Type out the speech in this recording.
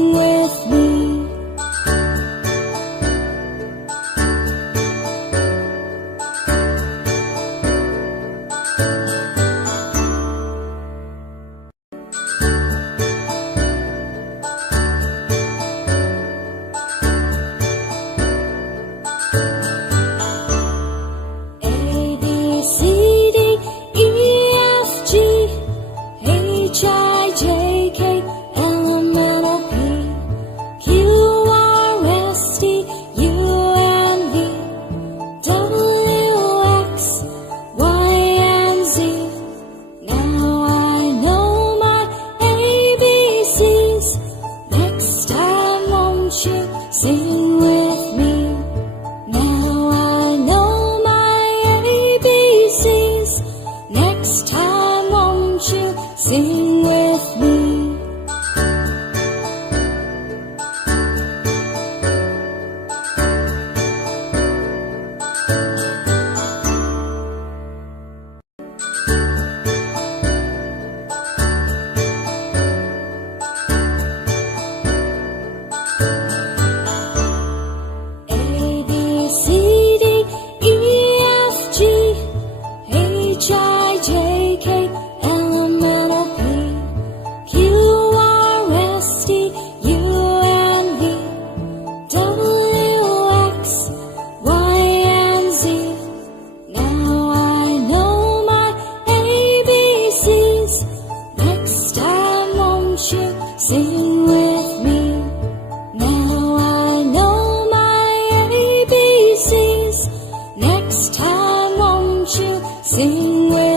Sing with me. Sing with me. Now I know my ABCs. Next time, won't you sing with me? Sing with me. Now I know my ABCs. Next time, won't you sing with me?